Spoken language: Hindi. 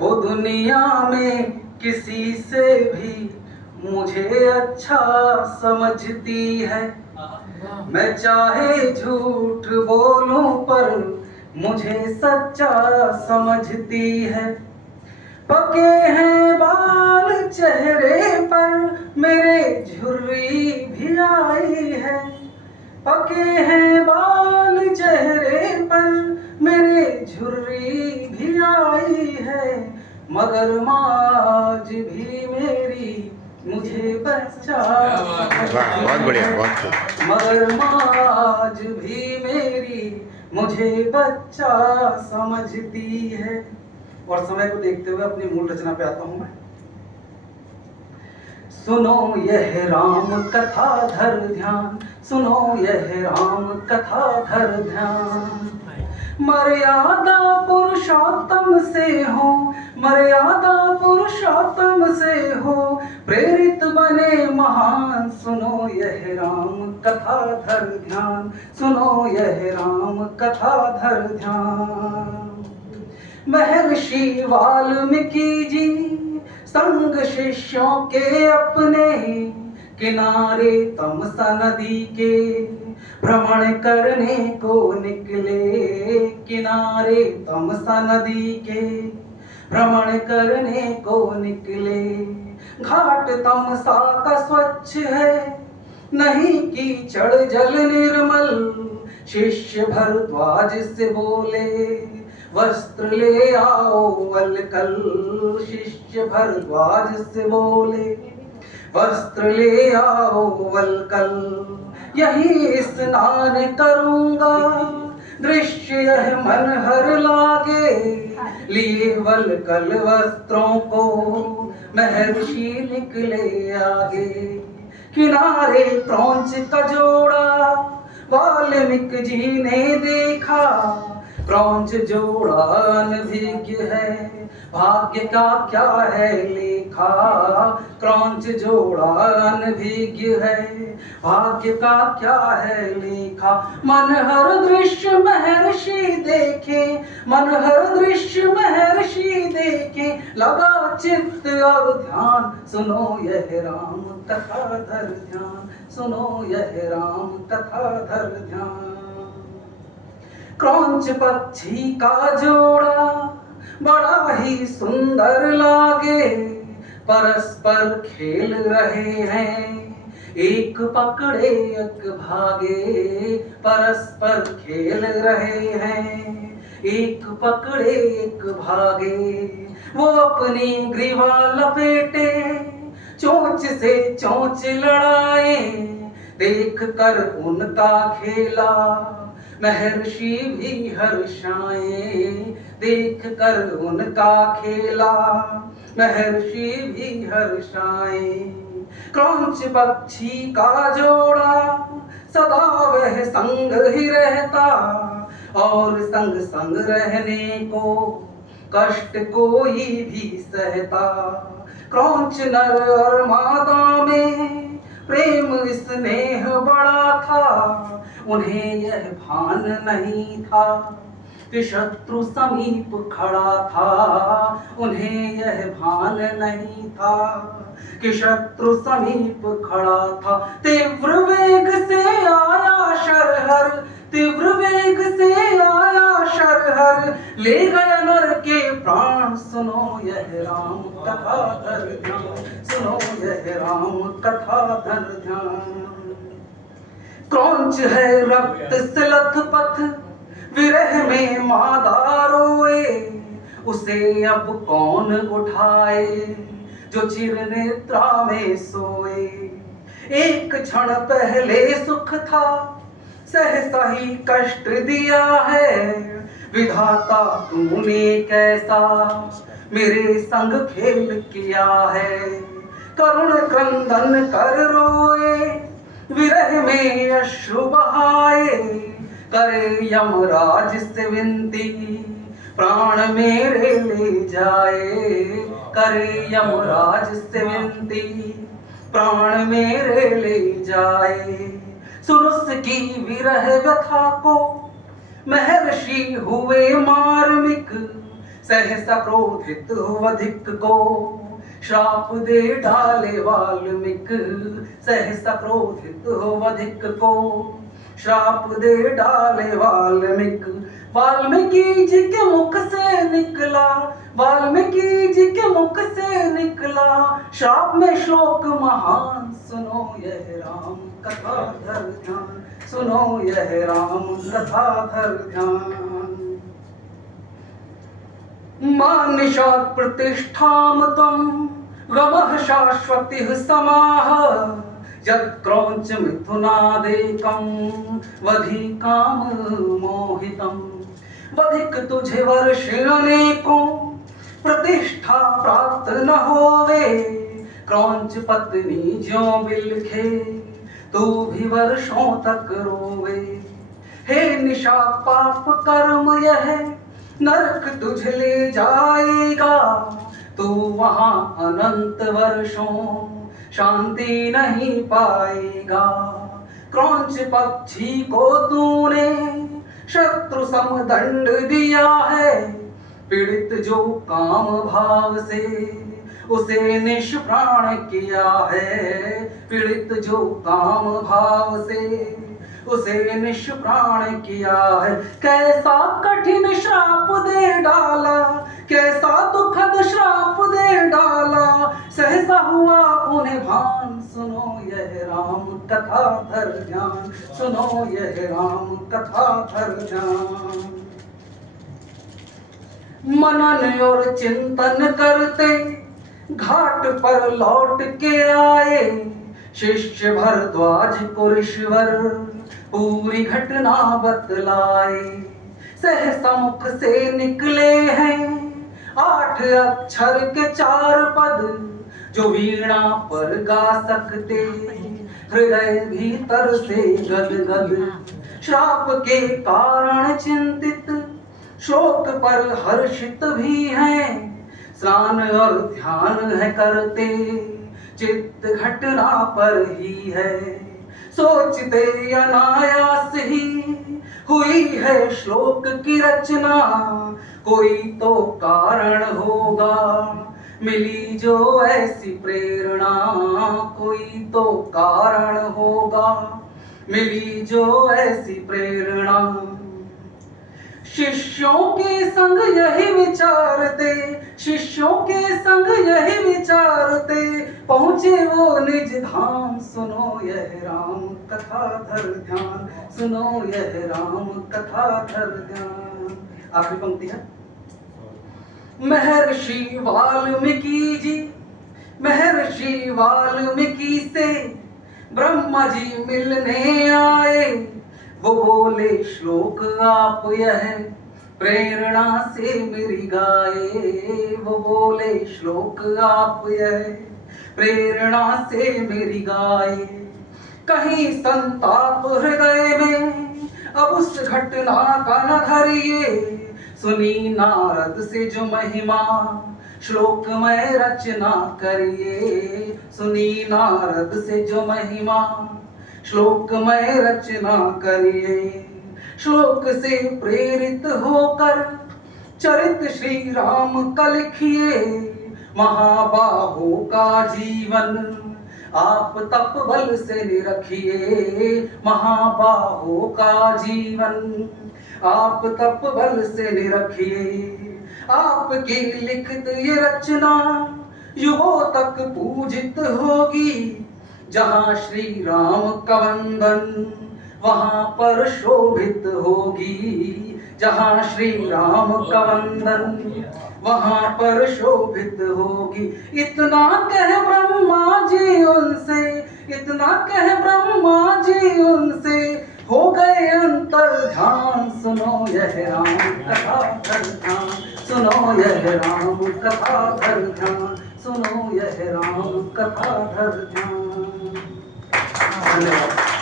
वो दुनिया में किसी से भी मुझे अच्छा समझती है। मैं चाहे झूठ बोलूं पर मुझे सच्चा समझती है। पके हैं बाल चेहरे पर मेरे झुर्री भी आई है। पके हैं बाल चेहरे पर मेरे झुर्री भी आई है। मगर आज भी मेरी मुझे बच्चा बहुत बढ़िया, बहुत खूब। मगर आज भी मेरी मुझे बच्चा समझती है। और समय को देखते हुए अपनी मूल रचना पे आता हूं मैं। सुनो यह राम कथा धर ध्यान, सुनो यह राम कथा धर ध्यान। मर्यादा पुरुषोत्तम से हो, मर्यादा पुरुषोत्तम से हो, प्रेरित बने महान। सुनो यह राम कथा धर ध्यान, सुनो यह राम कथा धर ध्यान। महर्षि वाल्मीकि जी संग शिष्यों के अपने किनारे तमसा नदी के भ्रमण करने को निकले। किनारे तमसा नदी के भ्रमण करने को निकले। घाट तमसा का स्वच्छ है, नहीं कीचड़ जल निर्मल। शिष्य भरद्वाज से बोले वस्त्र ले आओ वलकल। शिष्य भरद्वाज से बोले वस्त्र ले आओ वलकल। यही स्नान करूंगा, दृश्य यह मनहर लागे। लिए वलकल वस्त्रों को महर्षि निकले आगे। किनारे क्रौंच का जोड़ा वाल्मीकि जी ने देखा। क्रौंच जोड़ा अनभिज्ञ है, भाग्य का क्या है लेखा। क्रौंच जोड़ा अनभिज्ञ है, भाग्य का क्या है लेखा। मनहर दृश्य महर्षि देखे, मनहर दृश्य महर्षि देखे। लगा चित्त और ध्यान, सुनो यह राम कथा धर ध्यान, सुनो यह राम कथा धर ध्यान। क्रौंच पक्षी का जोड़ा बड़ा ही सुंदर लागे। परस्पर खेल रहे हैं, एक पकड़े एक भागे। परस्पर खेल रहे हैं, एक पकड़े एक भागे। वो अपनी ग्रीवा लपेटे, चोंच से चोंच लड़ाए। देख कर उनका खेला महर्षि भी हर्षाए। देख कर उनका खेला महर्षि भी हर्षाए। क्रौंच पक्षी का जोड़ा सदा वह संग ही रहता। और संग संग रहने को कष्ट कोई भी सहता। क्रौंच नर और मादा में प्रेम स्नेह बड़ा था। उन्हें यह भान नहीं था कि शत्रु समीप खड़ा था। उन्हें यह भान नहीं था कि शत्रु समीप खड़ा था। तीव्र वेग से आया शरहर, तीव्र वेग से आया शरहर। ले गया नर के प्राण, सुनो यह राम कथा धर ध्यान, सुनो यह राम कथा धर ध्यान। क्रौंच है रक्त से लथपथ, विरह में मादा रोए। उसे अब कौन उठाए जो चिरनिद्रा में सोए। एक क्षण पहले सुख था, सहसा ही कष्ट दिया है। विधाता तूने कैसा मेरे संग खेल किया है। करुण क्रंदन कर रोए, विरह में अश्रु बहाए। करे यमराज से विनती, प्राण मेरे ले जाए। करे यमराज से विनती, प्राण मेरे ले जाए। सुन उसकी विरह व्यथा को महर्षि हुए मार्मिक। सहसा क्रोधित वधिक को श्राप दे डाले वाल्मीक। सहसा क्रोधित वधिक को श्राप दे डाले वाल्मीक। वाल्मीकि जी के मुख से निकला, वाल्मीकि जी के मुख से निकला श्राप में श्लोक महान। सुनो यह राम कथा धर ध्यान, सुनो यह राम कथा धर ध्यान। मां निशात् प्रतिष्ठाम त्वं गमः शाश्वतिः समाः। यत्क्रौञ्च मिथुनादेकं वधि काम मोहितम्। वधिक तुझे वर्ष अनेकों प्रतिष्ठा प्राप्त न होवे। क्रौंच पत्नी ज्यों बिलखे तू भी वर्षों तक रोवे। हे निशात पाप कर्म यह नरक तुझे ले जाएगा। तू वहां अनंत वर्षों शांति नहीं पाएगा। क्रौंच पक्षी को तूने शत्रु समदंड दिया है। पीड़ित जो काम भाव से उसे निष्प्राण किया है। पीड़ित जो काम भाव से उसे निष्प्राण किया है। कैसा कठिन श्राप दे डाला, कैसा दुखद श्राप दे डाला। सहसा हुआ उन्हें भान, सुनो यह राम कथा धर ध्यान, सुनो यह राम कथा धर ध्यान। मनन और चिंतन करते घाट पर लौट के आए। शिष्य भरद्वाज को ऋषिवर पूरी घटना बतलाए। सहसा मुख से निकले हैं 8 अक्षर के 4 पद जो वीणा पर गा सकते। हृदय भीतर से गदगद श्राप के कारण चिंतित, शोक पर हर्षित भी हैं। स्नान और ध्यान है करते, चित्त घटना पर ही है। सोचते अनायास ही हुई है श्लोक की रचना। कोई तो कारण होगा मिली जो ऐसी प्रेरणा। कोई तो कारण होगा मिली जो ऐसी प्रेरणा। शिष्यों के संग यही विचारते, शिष्यों के संग यही विचारते पहुंचे वो निज धाम। सुनो यह राम कथा धर ध्यान, सुनो यह राम कथा धर ध्यान। आखिरी पंक्ति है। महर्षि वाल्मीकि जी, महर्षि वाल्मीकि से ब्रह्मा जी मिलने आए। वो बोले श्लोक आप यह प्रेरणा से मेरी गाए। वो बोले श्लोक आप यह प्रेरणा से मेरी गाए। कहीं संताप हृदय में अब उस घटना का न धरिए। सुनी नारद से जो महिमा श्लोकमय रचना करिए। सुनी नारद से जो महिमा श्लोकमय रचना करिए। श्लोक से प्रेरित होकर चरित श्री राम का लिखिए। महाबाहो का जीवन आप तप बल से निरखिए। महाबाहो का जीवन आप तप बल से निरखिए। आपकी लिखित ये रचना युगों तक पूजित होगी। जहाँ श्री राम का वंदन वहाँ पर शोभित होगी। जहाँ श्री राम का वंदन वहाँ पर शोभित होगी। इतना कह ब्रह्मा जी उनसे, इतना कह ब्रह्मा जी उनसे हो गए अंतर ध्यान। सुनो यह राम कथा धर ध्यान, सुनो यह राम कथा धर ध्यान, सुनो यह राम कथा धर ध्यान। धन्यवाद।